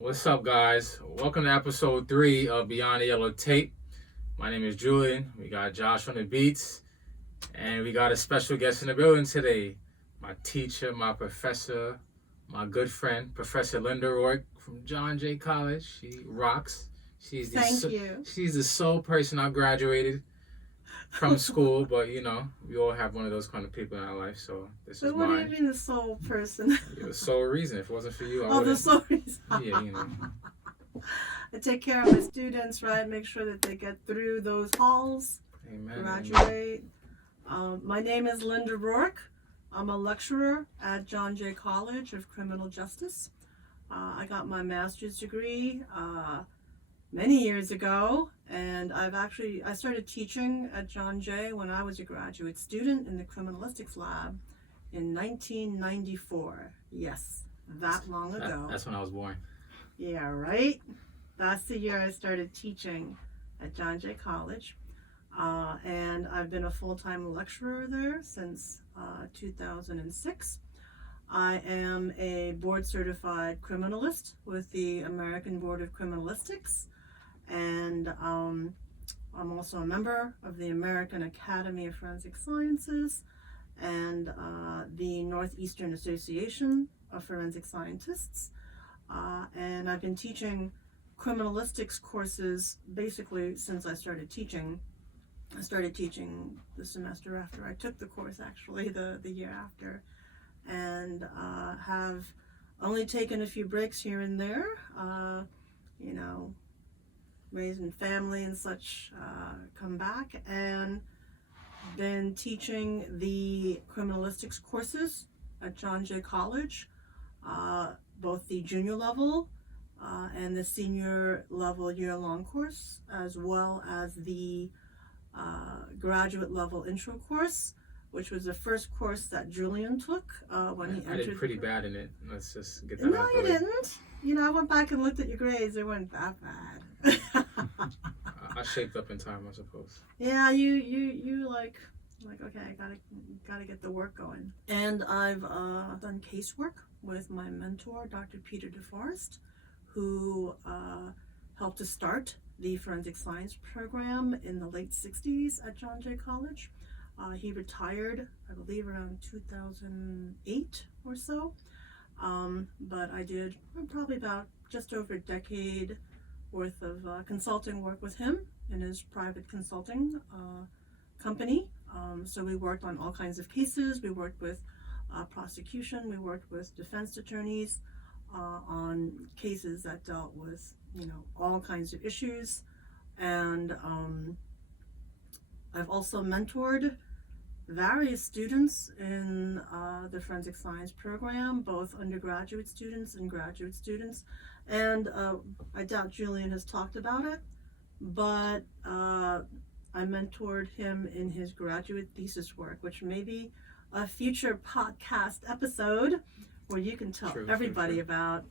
What's up, guys? Welcome to episode 3 of Beyond the Yellow Tape. My name is Julian. We got Josh on the beats, and we got a special guest in the building today. My teacher, my professor, my good friend, Professor Linda Rourke from John Jay College. She rocks. Thank you. She's the sole person I graduated from school, but we all have one of those kind of people in our life. So this is But what do you mine. mean the sole person? You're the sole reason. If it wasn't for you, I Oh, the wouldn't. sole reason. Yeah. I take care of my students, right? Make sure that they get through those halls, Amen. graduate. My name is Linda Rourke. I'm a lecturer at John Jay College of Criminal Justice. I got my master's degree many years ago, and I started teaching at John Jay when I was a graduate student in the Criminalistics lab in 1994. Yes, that long ago. That's when I was born. Yeah, right? That's the year I started teaching at John Jay College. And I've been a full-time lecturer there since 2006. I am a board-certified criminalist with the American Board of Criminalistics. And I'm also a member of the American Academy of Forensic Sciences and the Northeastern Association of Forensic Scientists. And I've been teaching criminalistics courses basically since I started teaching. I started teaching the semester after I took the course, actually, the year after, and have only taken a few breaks here and there, raising family and such, come back, and been teaching the criminalistics courses at John Jay College, both the junior level and the senior level year-long course, as well as the graduate level intro course, which was the first course that Julian took when he entered. I did pretty bad in it. Let's just get that No, out you the way. didn't. I went back and looked at your grades. They weren't that bad. I shaped up in time, I suppose. Yeah, you like okay, I gotta get the work going. And I've done casework with my mentor, Dr. Peter DeForest, who helped to start the forensic science program in the late 60s at John Jay College. He retired, I believe, around 2008 or so. But I did probably about just over a decade worth of consulting work with him in his private consulting company. So we worked on all kinds of cases. We worked with prosecution. We worked with defense attorneys on cases that dealt with, all kinds of issues. And I've also mentored various students in the forensic science program, both undergraduate students and graduate students. And I doubt Julian has talked about it, but I mentored him in his graduate thesis work, which may be a future podcast episode where you can tell everybody about,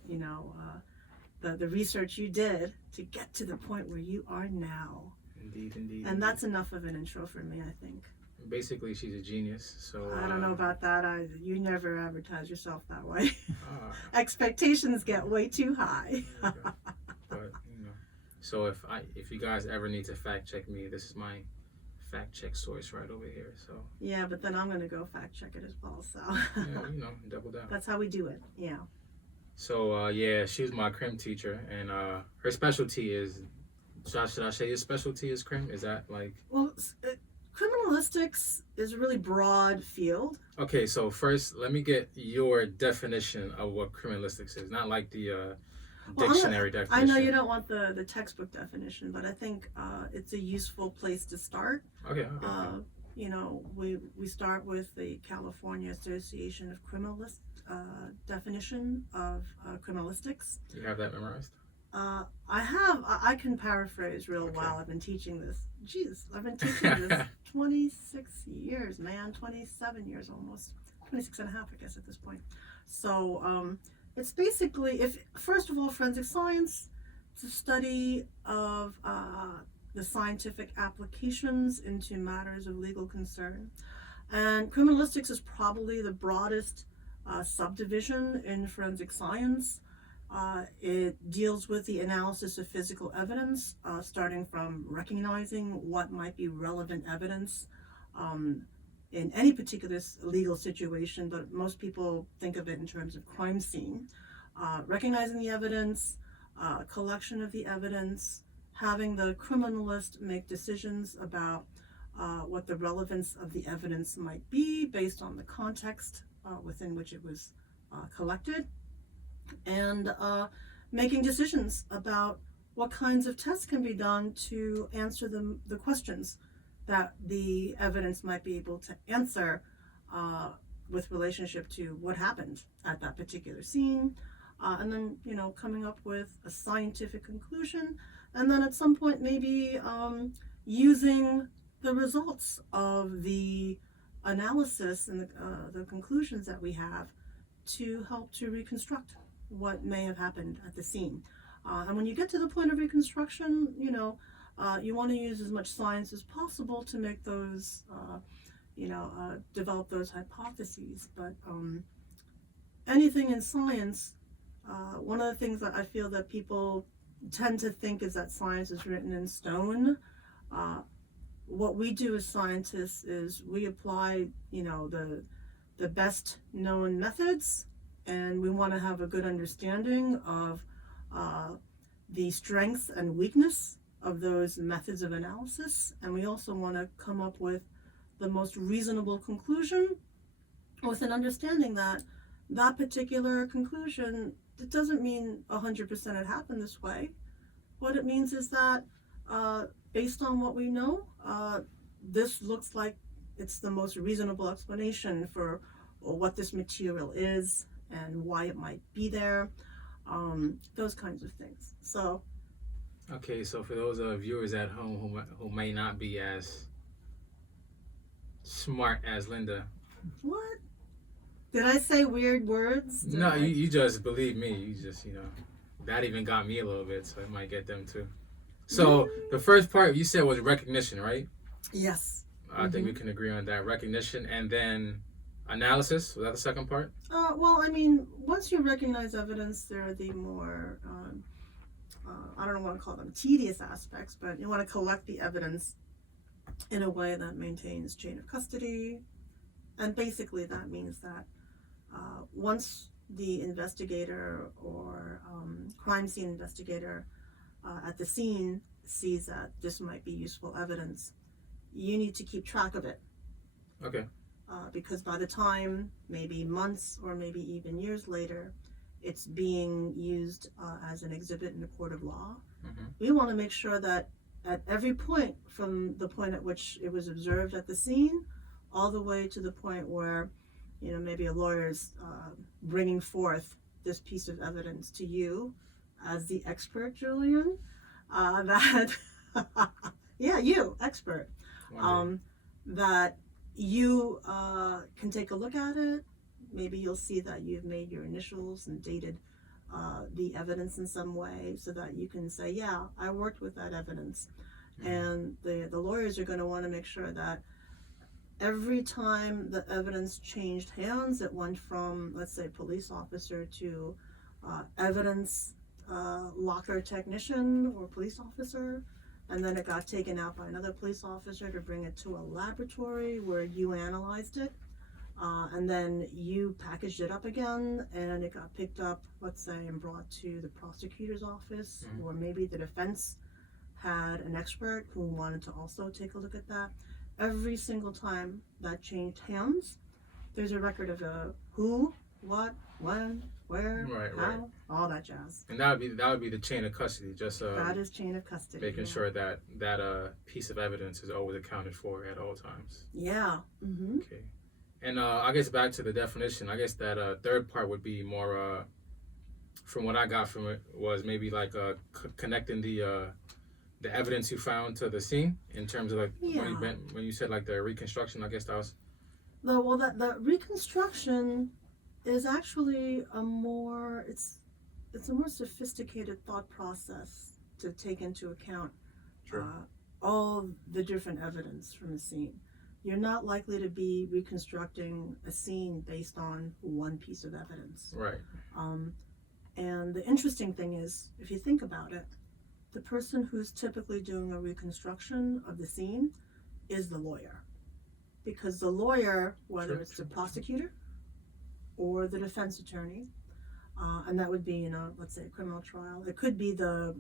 the research you did to get to the point where you are now. Indeed. And that's enough of an intro for me, I think. Basically, she's a genius. So I don't know about that either. You never advertise yourself that way. Expectations get way too high. Okay. But so if you guys ever need to fact check me, this is my fact check source right over here. So yeah, but then I'm gonna go fact check it as well. So yeah, double down. That's how we do it. Yeah. So she's my crim teacher, and her specialty is. Should I say your specialty is crim? Is that like? Well, criminalistics is a really broad field. Okay, so first let me get your definition of what criminalistics is, not like the dictionary definition. I know you don't want the textbook definition, but I think it's a useful place to start. Okay. We start with the California Association of Criminalists definition of criminalistics. You have that memorized? I can paraphrase real well. I've been teaching this. I've been teaching this 26 years, man. 27 years almost. 26 and a half, I guess, at this point. So it's basically, first of all, forensic science, it's a study of the scientific applications into matters of legal concern. And criminalistics is probably the broadest subdivision in forensic science. It deals with the analysis of physical evidence, starting from recognizing what might be relevant evidence um, in any particular legal situation, but most people think of it in terms of crime scene. Recognizing the evidence, collection of the evidence, having the criminalist make decisions about what the relevance of the evidence might be based on the context within which it was collected, and making decisions about what kinds of tests can be done to answer the questions that the evidence might be able to answer with relationship to what happened at that particular scene, and then coming up with a scientific conclusion, and then at some point maybe using the results of the analysis and the conclusions that we have to help to reconstruct what may have happened at the scene. And when you get to the point of reconstruction, you want to use as much science as possible to make those, develop those hypotheses. But anything in science, one of the things that I feel that people tend to think is that science is written in stone. What we do as scientists is we apply, the best known methods, and we want to have a good understanding of the strengths and weakness of those methods of analysis, and we also want to come up with the most reasonable conclusion with an understanding that that particular conclusion, it doesn't mean 100% it happened this way. What it means is that based on what we know, this looks like it's the most reasonable explanation for what this material is and why it might be there, those kinds of things. So, okay, so for those viewers at home who may not be as smart as Linda. What? Did I say weird words? No, you just believe me. You just, that even got me a little bit, so it might get them too. So the first part you said was recognition, right? Yes. I think we can agree on that. Recognition, and then analysis. Was that the second part? Well, I mean, once you recognize evidence, there are the more, I don't want to call them tedious aspects, but you want to collect the evidence in a way that maintains chain of custody. And basically that means that once the investigator or crime scene investigator at the scene sees that this might be useful evidence, you need to keep track of it. Okay. Because by the time, maybe months or maybe even years later, it's being used as an exhibit in a court of law. We want to make sure that at every point, from the point at which it was observed at the scene, all the way to the point where, maybe a lawyer's bringing forth this piece of evidence to you as the expert, Julian, that, yeah, you, expert, that you can take a look at it. Maybe you'll see that you've made your initials and dated the evidence in some way so that you can say, yeah, I worked with that evidence. And the lawyers are going to want to make sure that every time the evidence changed hands, it went from, let's say, police officer to evidence locker technician or police officer, and then it got taken out by another police officer to bring it to a laboratory where you analyzed it, and then you packaged it up again, and it got picked up, let's say, and brought to the prosecutor's office, or maybe the defense had an expert who wanted to also take a look at that. Every single time that changed hands, there's a record of who, what, when, where, how, all that jazz. And that would be the chain of custody. Just that is chain of custody. Making sure that piece of evidence is always accounted for at all times. Yeah. Mm-hmm. Okay. And I guess back to the definition. I guess that third part would be more. From what I got from it was maybe like connecting the evidence you found to the scene in terms of like when you said like the reconstruction. I guess that was. Well, the reconstruction is actually a more sophisticated thought process to take into account all the different evidence from a scene. You're not likely to be reconstructing a scene based on one piece of evidence. Right. And the interesting thing is, if you think about it, the person who's typically doing a reconstruction of the scene is the lawyer. Because the lawyer, whether it's the prosecutor or the defense attorney, and that would be, let's say a criminal trial. It could be the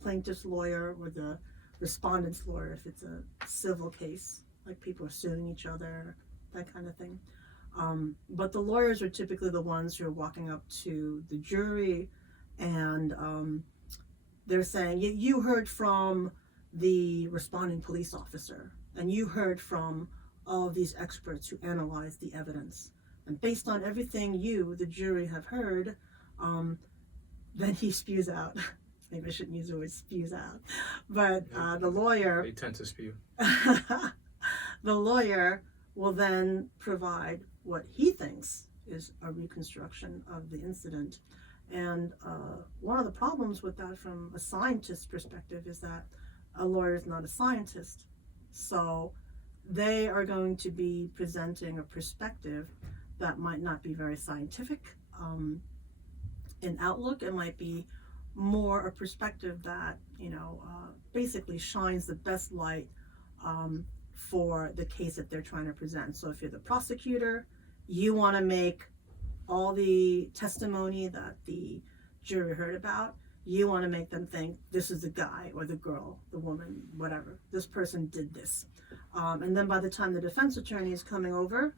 plaintiff's lawyer or the respondent's lawyer if it's a civil case, like people are suing each other, that kind of thing. But the lawyers are typically the ones who are walking up to the jury and they're saying, you heard from the responding police officer, and you heard from all of these experts who analyzed the evidence. And based on everything you, the jury, have heard, then he spews out. Maybe I shouldn't use the word spews out. But the lawyer... They tend to spew. The lawyer will then provide what he thinks is a reconstruction of the incident. And one of the problems with that from a scientist's perspective is that a lawyer is not a scientist. So they are going to be presenting a perspective that might not be very scientific in outlook. It might be more a perspective that, basically shines the best light for the case that they're trying to present. So if you're the prosecutor, you want to make all the testimony that the jury heard about, you want to make them think this is the guy or the girl, the woman, whatever. This person did this. And then by the time the defense attorney is coming over,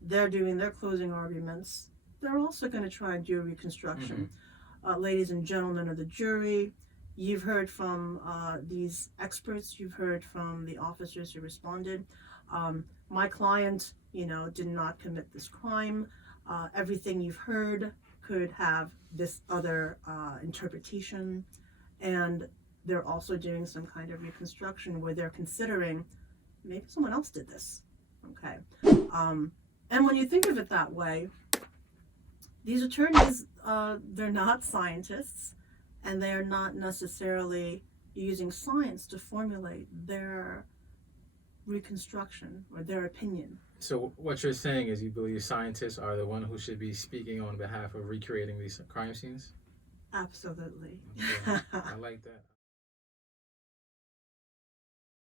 they're doing their closing arguments. They're also going to try and do a reconstruction. Ladies and gentlemen of the jury, you've heard from these experts, you've heard from the officers who responded. My client, did not commit this crime. Everything you've heard could have this other interpretation. And they're also doing some kind of reconstruction where they're considering maybe someone else did this. Okay. And when you think of it that way, these attorneys, they're not scientists, and they're not necessarily using science to formulate their reconstruction or their opinion. So what you're saying is you believe scientists are the one who should be speaking on behalf of recreating these crime scenes? Absolutely. Okay. I like that.